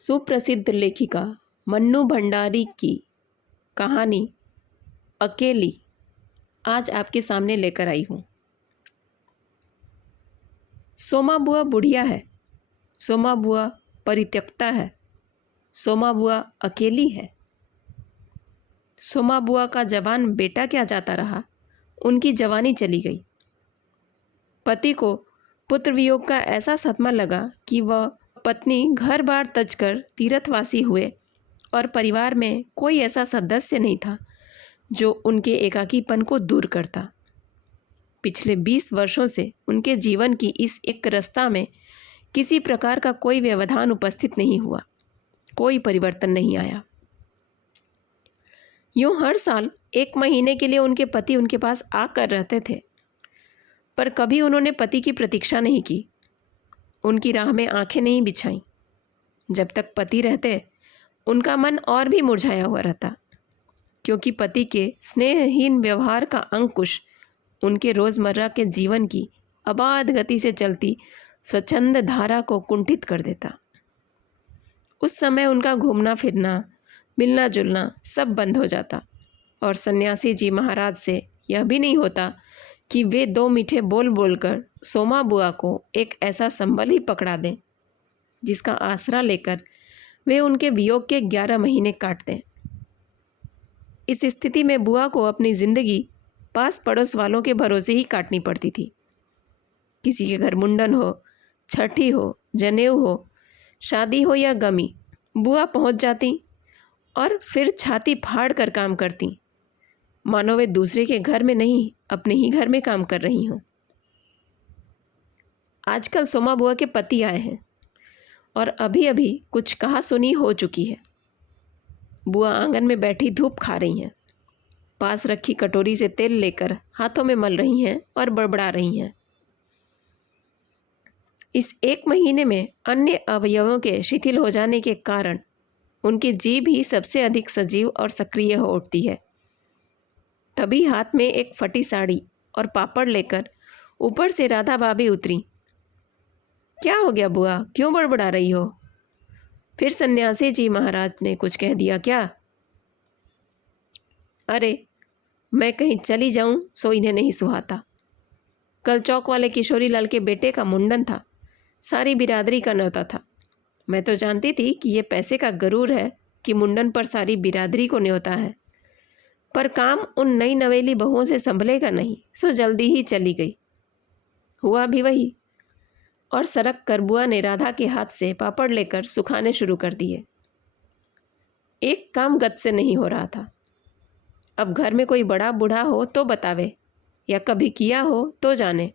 सुप्रसिद्ध लेखिका मन्नू भंडारी की कहानी अकेली आज आपके सामने लेकर आई हूँ। सोमा बुआ बुढ़िया है, सोमा बुआ परित्यक्ता है, सोमा बुआ अकेली है। सोमा बुआ का जवान बेटा क्या जाता रहा, उनकी जवानी चली गई। पति को पुत्र वियोग का ऐसा सदमा लगा कि वह पत्नी घर बार तज कर तीर्थवासी हुए और परिवार में कोई ऐसा सदस्य नहीं था जो उनके एकाकीपन को दूर करता। पिछले 20 वर्षों से उनके जीवन की इस एक रास्ता में किसी प्रकार का कोई व्यवधान उपस्थित नहीं हुआ, कोई परिवर्तन नहीं आया। यूं हर साल 1 महीने के लिए उनके पति उनके पास आकर रहते थे, पर कभी उन्होंने पति की प्रतीक्षा नहीं की, उनकी राह में आंखें नहीं बिछाईं। जब तक पति रहते उनका मन और भी मुरझाया हुआ रहता, क्योंकि पति के स्नेहहीन व्यवहार का अंकुश उनके रोज़मर्रा के जीवन की अबाध गति से चलती स्वच्छंद धारा को कुंठित कर देता। उस समय उनका घूमना फिरना, मिलना जुलना सब बंद हो जाता और सन्यासी जी महाराज से यह भी नहीं होता कि वे 2 मीठे बोल बोलकर सोमा बुआ को एक ऐसा संबल ही पकड़ा दें जिसका आसरा लेकर वे उनके वियोग के 11 महीने काट दें। इस स्थिति में बुआ को अपनी जिंदगी पास पड़ोस वालों के भरोसे ही काटनी पड़ती थी। किसी के घर मुंडन हो, छठी हो, जनेऊ हो, शादी हो या गमी, बुआ पहुंच जाती और फिर छाती फाड़ कर काम करती, मानो वे दूसरे के घर में नहीं अपने ही घर में काम कर रही हों। आजकल सोमा बुआ के पति आए हैं और अभी अभी कुछ कहा सुनी हो चुकी है। बुआ आंगन में बैठी धूप खा रही हैं, पास रखी कटोरी से तेल लेकर हाथों में मल रही हैं और बड़बड़ा रही हैं। इस 1 महीने में अन्य अवयवों के शिथिल हो जाने के कारण उनकी जीभ ही सबसे अधिक सजीव और सक्रिय हो उठती है। तभी हाथ में एक फटी साड़ी और पापड़ लेकर ऊपर से राधा भाभी उतरी। क्या हो गया बुआ, क्यों बड़बड़ा रही हो? फिर सन्यासी जी महाराज ने कुछ कह दिया क्या? अरे मैं कहीं चली जाऊं सो इन्हें नहीं सुहाता। कल चौक वाले किशोरी लाल के बेटे का मुंडन था, सारी बिरादरी का न्योता था। मैं तो जानती थी कि ये पैसे का गरूर है कि मुंडन पर सारी बिरादरी को न्योता है, पर काम उन नई नवेली बहुओं से संभलेगा नहीं, सो जल्दी ही चली गई। हुआ भी वही, और सरक कर बुआ ने राधा के हाथ से पापड़ लेकर सुखाने शुरू कर दिए। एक काम गत से नहीं हो रहा था। अब घर में कोई बड़ा बूढ़ा हो तो बतावे, या कभी किया हो तो जाने।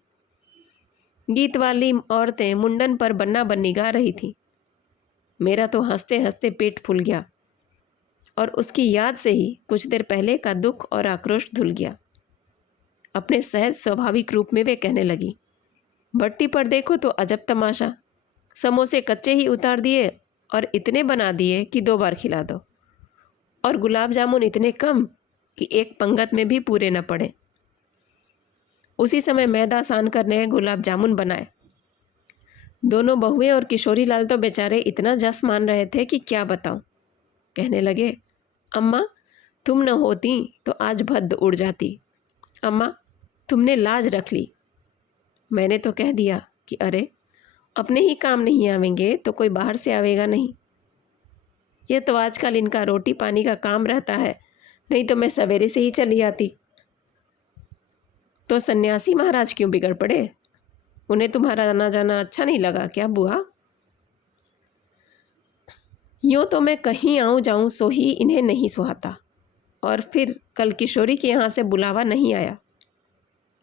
गीत वाली औरतें मुंडन पर बन्ना बन्नी गा रही थीं। मेरा तो हंसते हंसते पेट फूल गया और उसकी याद से ही कुछ देर पहले का दुख और आक्रोश धुल गया। अपने सहज स्वाभाविक रूप में वे कहने लगी, भट्टी पर देखो तो अजब तमाशा, समोसे कच्चे ही उतार दिए और इतने बना दिए कि 2 बार खिला दो, और गुलाब जामुन इतने कम कि एक पंगत में भी पूरे न पड़े। उसी समय मैदा सान कर नए गुलाब जामुन बनाए। दोनों बहुएं और किशोरी लाल तो बेचारे इतना जस मान रहे थे कि क्या बताऊं। कहने लगे, अम्मा तुम न होती तो आज भद्द उड़ जाती। अम्मा तुमने लाज रख ली। मैंने तो कह दिया कि अरे अपने ही काम नहीं आवेंगे तो कोई बाहर से आवेगा नहीं। यह तो आजकल इनका रोटी पानी का काम रहता है, नहीं तो मैं सवेरे से ही चली आती। तो सन्यासी महाराज क्यों बिगड़ पड़े? उन्हें तुम्हारा आना जाना अच्छा नहीं लगा क्या बुआ? यूँ तो मैं कहीं आऊँ जाऊँ सो ही इन्हें नहीं सुहाता, और फिर कल किशोरी के यहाँ से बुलावा नहीं आया।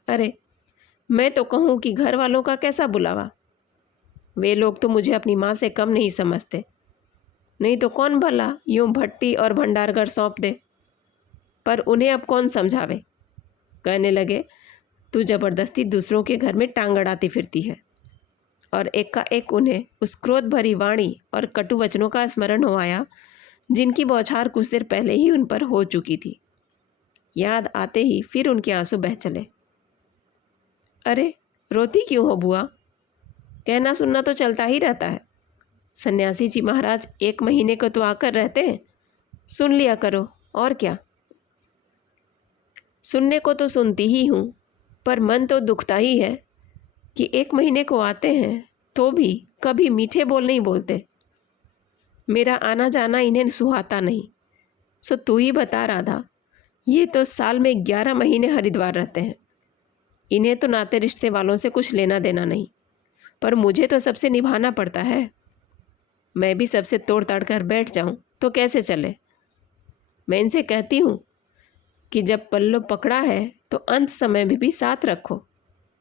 अरे मैं तो कहूँ कि घर वालों का कैसा बुलावा? वे लोग तो मुझे अपनी माँ से कम नहीं समझते, नहीं तो कौन भला यूँ भट्टी और भंडारघर सौंप दे। पर उन्हें अब कौन समझावे। कहने लगे, तू जबरदस्ती दूसरों के घर में टांग अड़ाती फिरती है। और एकाएक उन्हें उस क्रोध भरी वाणी और कटु वचनों का स्मरण हो आया जिनकी बौछार कुछ देर पहले ही उन पर हो चुकी थी। याद आते ही फिर उनके आंसू बह चले। अरे रोती क्यों हो बुआ? कहना सुनना तो चलता ही रहता है। सन्यासी जी महाराज 1 महीने को तो आकर रहते हैं, सुन लिया करो, और क्या। सुनने को तो सुनती ही हूँ, पर मन तो दुखता ही है कि 1 महीने को आते हैं तो भी कभी मीठे बोल नहीं बोलते। मेरा आना जाना इन्हें सुहाता नहीं। सो तू ही बता राधा, ये तो साल में 11 महीने हरिद्वार रहते हैं। इन्हें तो नाते रिश्ते वालों से कुछ लेना देना नहीं, पर मुझे तो सबसे निभाना पड़ता है। मैं भी सबसे तोड़ ताड़ कर बैठ जाऊं तो कैसे चले। मैं इनसे कहती हूँ कि जब पल्लो पकड़ा है तो अंत समय में भी साथ रखो,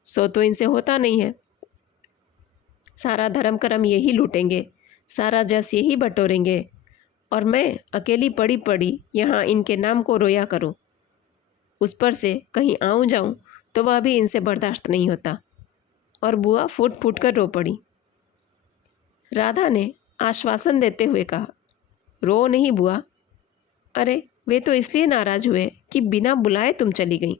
सो तो इनसे होता नहीं है। सारा धर्म कर्म यही लूटेंगे, सारा जस यही बटोरेंगे, और मैं अकेली पड़ी पड़ी यहाँ इनके नाम को रोया करूँ। उस पर से कहीं आऊँ जाऊँ तो वह भी इनसे बर्दाश्त नहीं होता। और बुआ फूट फूट कर रो पड़ी। राधा ने आश्वासन देते हुए कहा, रो नहीं बुआ। अरे वे तो इसलिए नाराज हुए कि बिना बुलाए तुम चली गई।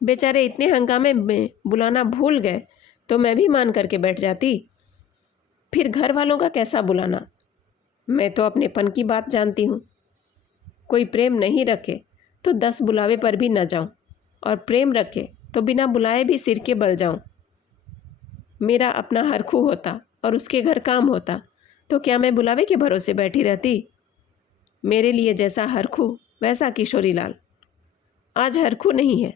बेचारे इतने हंगामे में बुलाना भूल गए तो मैं भी मान करके बैठ जाती। फिर घर वालों का कैसा बुलाना। मैं तो अपनेपन की बात जानती हूँ। कोई प्रेम नहीं रखे तो 10 बुलावे पर भी न जाऊँ, और प्रेम रखे तो बिना बुलाए भी सिर के बल जाऊँ। मेरा अपना हरखू होता और उसके घर काम होता तो क्या मैं बुलावे के भरोसे बैठी रहती। मेरे लिए जैसा हरखू वैसा किशोरी लाल। आज हरखू नहीं है,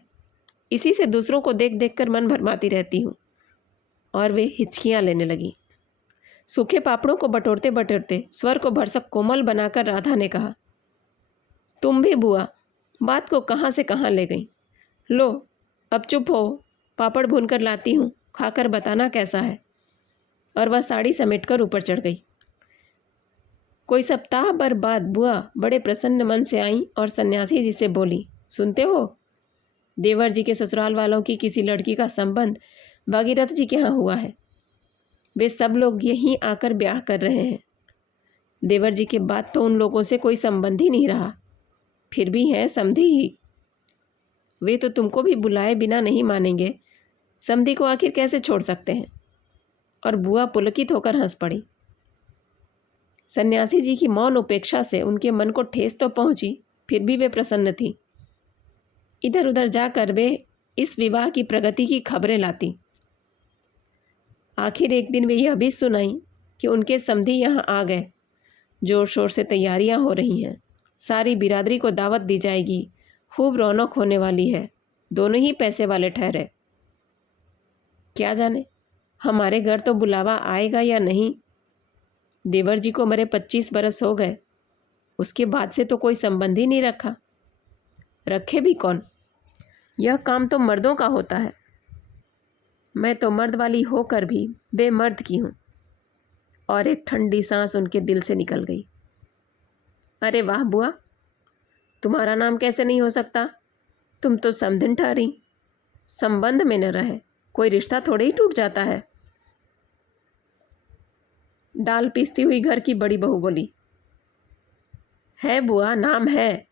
इसी से दूसरों को देख देख कर मन भरमाती रहती हूँ। और वे हिचकियाँ लेने लगी। सूखे पापड़ों को बटोरते बटोरते स्वर को भरसक कोमल बनाकर राधा ने कहा, तुम भी बुआ बात को कहाँ से कहाँ ले गई। लो अब चुप हो, पापड़ भून कर लाती हूँ, खाकर बताना कैसा है। और वह साड़ी समेटकर ऊपर चढ़ गई। कोई सप्ताह भर बाद बुआ बड़े प्रसन्न मन से आई और सन्यासी जी से बोली, सुनते हो, देवर जी के ससुराल वालों की किसी लड़की का संबंध भागीरथ जी के यहाँ हुआ है। वे सब लोग यहीं आकर ब्याह कर रहे हैं। देवर जी के बाद तो उन लोगों से कोई संबंध ही नहीं रहा, फिर भी हैं समधी ही। वे तो तुमको भी बुलाए बिना नहीं मानेंगे, समधी को आखिर कैसे छोड़ सकते हैं। और बुआ पुलकित होकर हंस पड़ी। सन्यासी जी की मौन उपेक्षा से उनके मन को ठेस तो पहुंची, फिर भी वे प्रसन्न थी। इधर उधर जाकर वे इस विवाह की प्रगति की खबरें लाती। आखिर एक दिन वे यह भी सुनाई कि उनके समधी यहाँ आ गए। जोर शोर से तैयारियां हो रही हैं, सारी बिरादरी को दावत दी जाएगी, खूब रौनक होने वाली है, दोनों ही पैसे वाले ठहरे। क्या जाने हमारे घर तो बुलावा आएगा या नहीं। देवर जी को मरे 25 बरस हो गए, उसके बाद से तो कोई संबंध ही नहीं रखा। रखे भी कौन, यह काम तो मर्दों का होता है। मैं तो मर्द वाली होकर भी बेमर्द की हूँ। और एक ठंडी सांस उनके दिल से निकल गई। अरे वाह बुआ, तुम्हारा नाम कैसे नहीं हो सकता, तुम तो समधिन ठहरी। संबंध में न रहे कोई रिश्ता थोड़े ही टूट जाता है। दाल पीसती हुई घर की बड़ी बहू बोली। है बुआ, नाम है,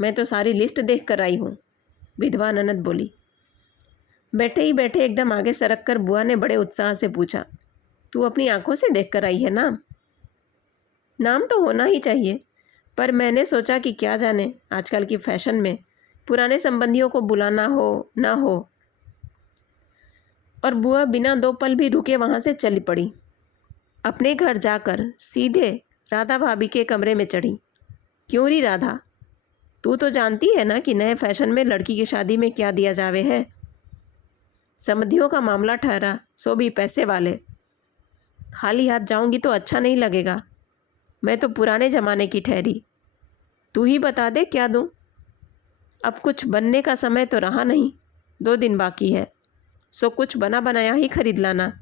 मैं तो सारी लिस्ट देख कर आई हूँ, विधवा ननद बोली। बैठे ही बैठे एकदम आगे सरक कर बुआ ने बड़े उत्साह से पूछा, तू अपनी आंखों से देख कर आई है नाम? नाम तो होना ही चाहिए, पर मैंने सोचा कि क्या जाने आजकल की फैशन में पुराने संबंधियों को बुलाना हो ना हो। और बुआ बिना 2 पल भी रुके वहाँ से चली पड़ी। अपने घर जाकर सीधे राधा भाभी के कमरे में चढ़ी। क्यों री राधा, तू तो जानती है ना कि नए फैशन में लड़की की शादी में क्या दिया जावे है। समधियों का मामला ठहरा सो भी पैसे वाले। खाली हाथ जाऊंगी तो अच्छा नहीं लगेगा। मैं तो पुराने ज़माने की ठहरी, तू ही बता दे क्या दूं। अब कुछ बनने का समय तो रहा नहीं, 2 दिन बाकी है, सो कुछ बना बनाया ही खरीद लाना।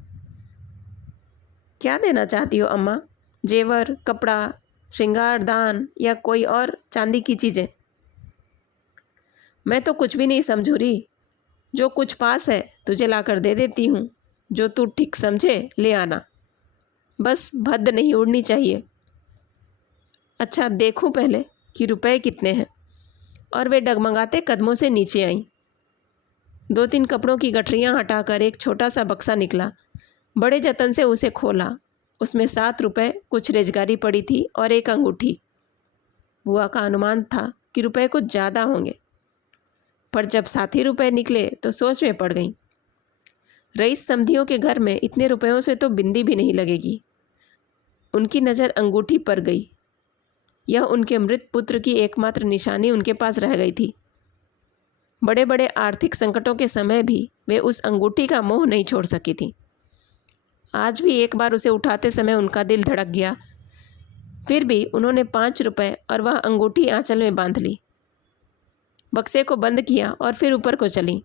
क्या देना चाहती हो अम्मा, जेवर, कपड़ा, श्रृंगार दान या कोई और चांदी की चीज़ें? मैं तो कुछ भी नहीं समझू रही, जो कुछ पास है तुझे लाकर दे देती हूँ, जो तू ठीक समझे ले आना, बस भद्द नहीं उड़नी चाहिए। अच्छा देखूं पहले कि रुपए कितने हैं। और वे डगमगाते कदमों से नीचे आईं। 2-3 कपड़ों की गठरियाँ हटाकर एक छोटा सा बक्सा निकला। बड़े जतन से उसे खोला उसमें 7 रुपये कुछ रेजगारी पड़ी थी और एक अंगूठी। बुआ का अनुमान था कि रुपए कुछ ज़्यादा होंगे, पर जब 7 रुपये निकले तो सोच में पड़ गईं। रईस समधियों के घर में इतने रुपयों से तो बिंदी भी नहीं लगेगी। उनकी नज़र अंगूठी पर गई। यह उनके मृत पुत्र की एकमात्र निशानी उनके पास रह गई थी। बड़े बड़े आर्थिक संकटों के समय भी वे उस अंगूठी का मोह नहीं छोड़ सकी थी। आज भी एक बार उसे उठाते समय उनका दिल धड़क गया। फिर भी उन्होंने 5 रुपये और वह अंगूठी आंचल में बांध ली। बक्से को बंद किया और फिर ऊपर को चली,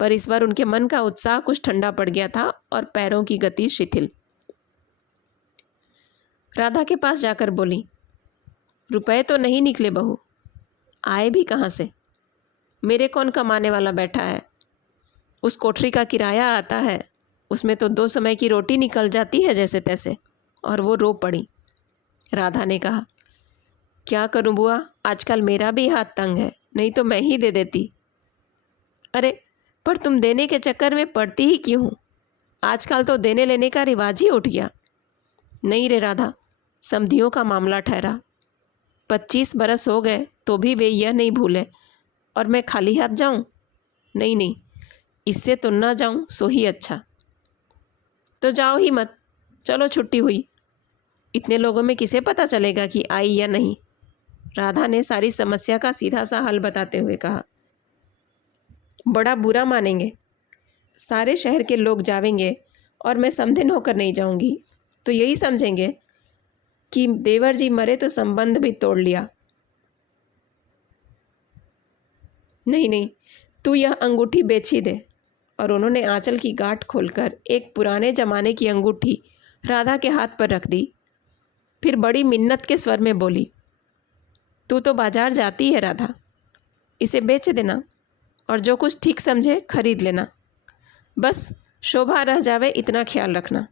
पर इस बार उनके मन का उत्साह कुछ ठंडा पड़ गया था और पैरों की गति शिथिल। राधा के पास जाकर बोली, रुपए तो नहीं निकले बहू, आए भी कहाँ से? मेरे कौन कमाने वाला बैठा है? उस कोठरी का किराया आता है, उसमें तो 2 समय की रोटी निकल जाती है जैसे तैसे। और वो रो पड़ी। राधा ने कहा, क्या करूं बुआ, आजकल मेरा भी हाथ तंग है, नहीं तो मैं ही दे देती। अरे पर तुम देने के चक्कर में पड़ती ही क्यों हो? आजकल तो देने लेने का रिवाज ही उठ गया। नहीं रे राधा, समधियों का मामला ठहरा। 25 बरस हो गए तो भी वे यह नहीं भूले, और मैं खाली हाथ जाऊं? नहीं नहीं, इससे तो ना जाऊं सो ही अच्छा। तो जाओ ही मत, चलो छुट्टी हुई। इतने लोगों में किसे पता चलेगा कि आई या नहीं? राधा ने सारी समस्या का सीधा सा हल बताते हुए कहा। बड़ा बुरा मानेंगे, सारे शहर के लोग जावेंगे और मैं समधिन होकर नहीं जाऊंगी तो यही समझेंगे कि देवर जी मरे तो संबंध भी तोड़ लिया। नहीं नहीं, तू यह अंगूठी बेच ही दे। और उन्होंने आंचल की गांठ खोलकर एक पुराने जमाने की अंगूठी राधा के हाथ पर रख दी। फिर बड़ी मिन्नत के स्वर में बोली, तू तो बाजार जाती है राधा, इसे बेच देना और जो कुछ ठीक समझे खरीद लेना, बस शोभा रह जावे इतना ख्याल रखना।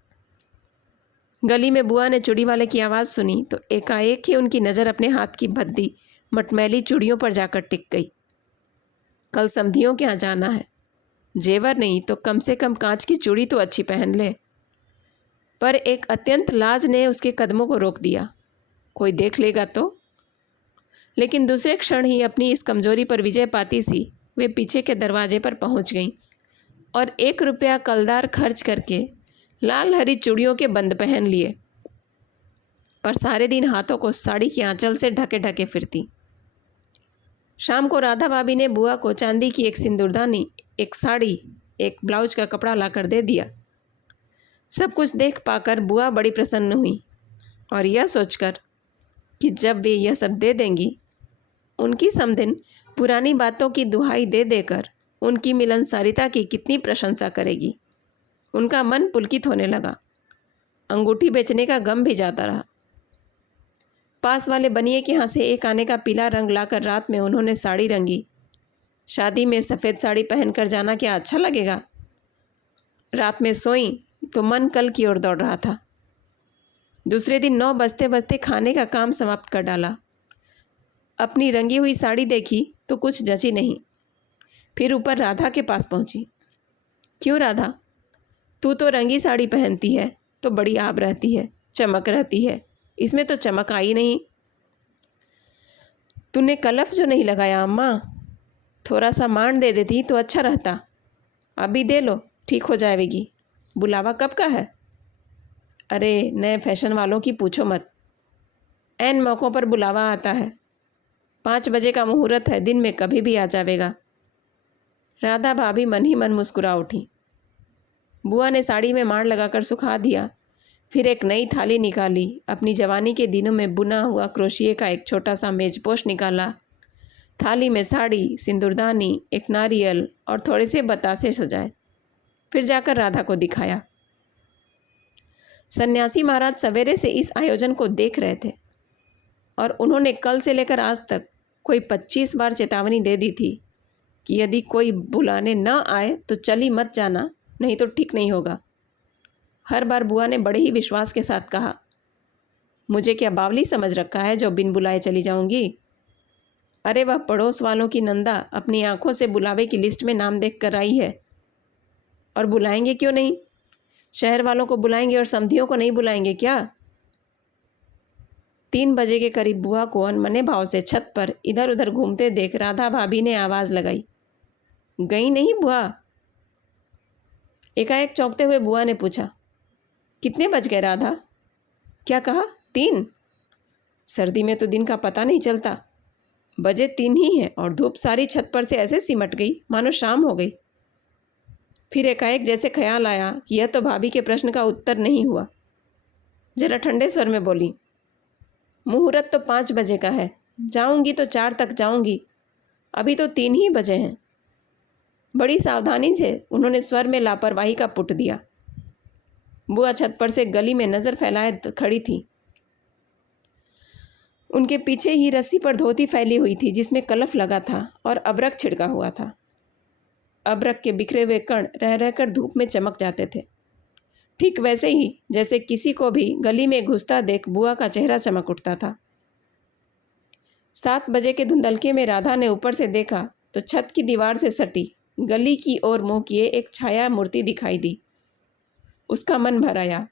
गली में बुआ ने चूड़ी वाले की आवाज़ सुनी तो एकाएक ही उनकी नज़र अपने हाथ की भद्दी मटमैली चूड़ियों पर जाकर टिक गई। कल समधियों के यहाँ जाना है, जेवर नहीं तो कम से कम कांच की चूड़ी तो अच्छी पहन ले। पर एक अत्यंत लाज ने उसके कदमों को रोक दिया। कोई देख लेगा तो? लेकिन दूसरे क्षण ही अपनी इस कमजोरी पर विजय पाती सी वे पीछे के दरवाजे पर पहुंच गईं और 1 रुपया कलदार खर्च करके लाल हरी चूड़ियों के बंद पहन लिए। पर सारे दिन हाथों को साड़ी की आंचल से ढके ढके फिरती। शाम को राधा भाभी ने बुआ को चांदी की एक सिंदूरदानी, एक साड़ी, एक ब्लाउज का कपड़ा लाकर दे दिया। सब कुछ देख पाकर बुआ बड़ी प्रसन्न हुई और यह सोचकर कि जब वे यह सब दे देंगी, उनकी समधिन पुरानी बातों की दुहाई दे देकर उनकी मिलनसारिता की कितनी प्रशंसा करेगी, उनका मन पुलकित होने लगा। अंगूठी बेचने का गम भी जाता रहा। पास वाले बनिए के यहाँ से एक आने का पीला रंग लाकर रात में उन्होंने साड़ी रंगी। शादी में सफ़ेद साड़ी पहनकर जाना क्या अच्छा लगेगा? रात में सोई तो मन कल की ओर दौड़ रहा था। दूसरे दिन 9 बजते बजते खाने का काम समाप्त कर डाला। अपनी रंगी हुई साड़ी देखी तो कुछ जची नहीं। फिर ऊपर राधा के पास पहुंची। क्यों राधा, तू तो रंगी साड़ी पहनती है तो बड़ी आब रहती है, चमक रहती है, इसमें तो चमक आई नहीं। तूने कलफ जो नहीं लगाया अम्मा, थोड़ा सा मान दे देती तो अच्छा रहता। अभी दे लो, ठीक हो जाएगी। बुलावा कब का है? अरे नए फैशन वालों की पूछो मत, ऐन मौक़ों पर बुलावा आता है। 5 बजे का मुहूर्त है, दिन में कभी भी आ जाएगा। राधा भाभी मन ही मन मुस्कुरा उठी। बुआ ने साड़ी में मार लगाकर सुखा दिया। फिर एक नई थाली निकाली, अपनी जवानी के दिनों में बुना हुआ क्रोशिये का एक छोटा सा मेजपोश निकाला। थाली में साड़ी, सिंदूरदानी, एक नारियल और थोड़े से बतासे सजाए। फिर जाकर राधा को दिखाया। सन्यासी महाराज सवेरे से इस आयोजन को देख रहे थे और उन्होंने कल से लेकर आज तक कोई 25 बार चेतावनी दे दी थी कि यदि कोई बुलाने न आए तो चली मत जाना, नहीं तो ठीक नहीं होगा। हर बार बुआ ने बड़े ही विश्वास के साथ कहा, मुझे क्या बावली समझ रखा है जो बिन बुलाए चली जाऊंगी? अरे वह पड़ोस वालों की नंदा अपनी आंखों से बुलावे की लिस्ट में नाम देख कर आई है, और बुलाएंगे क्यों नहीं? शहर वालों को बुलाएंगे और समधियों को नहीं बुलाएंगे क्या? 3 बजे के करीब बुआ को अनमने भाव से छत पर इधर उधर घूमते देख राधा भाभी ने आवाज़ लगाई, गई नहीं बुआ? एकाएक चौंकते हुए बुआ ने पूछा, कितने बज गए राधा? क्या कहा? 3? सर्दी में तो दिन का पता नहीं चलता। बजे 3 ही हैं और धूप सारी छत पर से ऐसे सिमट गई मानो शाम हो गई। फिर एकाएक जैसे ख्याल आया कि यह तो भाभी के प्रश्न का उत्तर नहीं हुआ। जरा ठंडे स्वर में बोली, मुहूर्त तो 5 बजे का है, जाऊंगी तो 4 तक जाऊंगी, अभी तो 3 ही बजे हैं। बड़ी सावधानी से उन्होंने स्वर में लापरवाही का पुट दिया। बुआ छत पर से गली में नज़र फैलाए खड़ी थी। उनके पीछे ही रस्सी पर धोती फैली हुई थी जिसमें कलफ लगा था और अबरक छिड़का हुआ था। अबरक के बिखरे हुए कण रह रहकर धूप में चमक जाते थे, ठीक वैसे ही जैसे किसी को भी गली में घुसता देख बुआ का चेहरा चमक उठता था। 7 बजे के धुंधलके में राधा ने ऊपर से देखा तो छत की दीवार से सटी गली की ओर मुंह किए एक छाया मूर्ति दिखाई दी। उसका मन भर आया।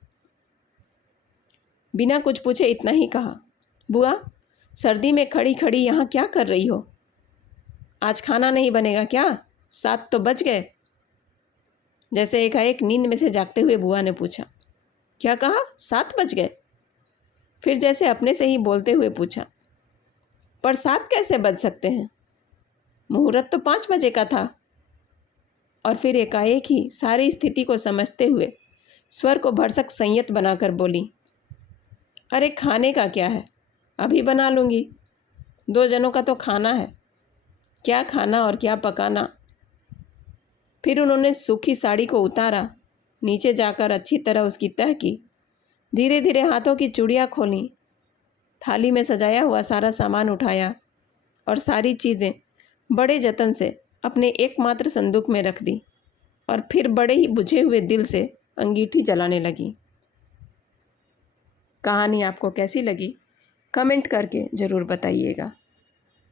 बिना कुछ पूछे इतना ही कहा, बुआ, सर्दी में खड़ी खड़ी यहाँ क्या कर रही हो? आज खाना नहीं बनेगा क्या? 7 तो बज गए। जैसे एकाएक नींद में से जागते हुए बुआ ने पूछा, क्या कहा? 7 बज गए? फिर जैसे अपने से ही बोलते हुए पूछा, पर 7 कैसे बज सकते हैं? मुहूर्त तो 5 बजे का था। और फिर एकाएक ही सारी स्थिति को समझते हुए स्वर को भरसक संयत बनाकर बोली, अरे खाने का क्या है, अभी बना लूँगी। 2 जनों का तो खाना है, क्या खाना और क्या पकाना। फिर उन्होंने सूखी साड़ी को उतारा, नीचे जाकर अच्छी तरह उसकी तह की, धीरे धीरे हाथों की चूड़ियाँ खोलीं, थाली में सजाया हुआ सारा सामान उठाया और सारी चीज़ें बड़े जतन से अपने एकमात्र संदूक में रख दी और फिर बड़े ही बुझे हुए दिल से अंगीठी जलाने लगी। कहानी आपको कैसी लगी कमेंट करके ज़रूर बताइएगा।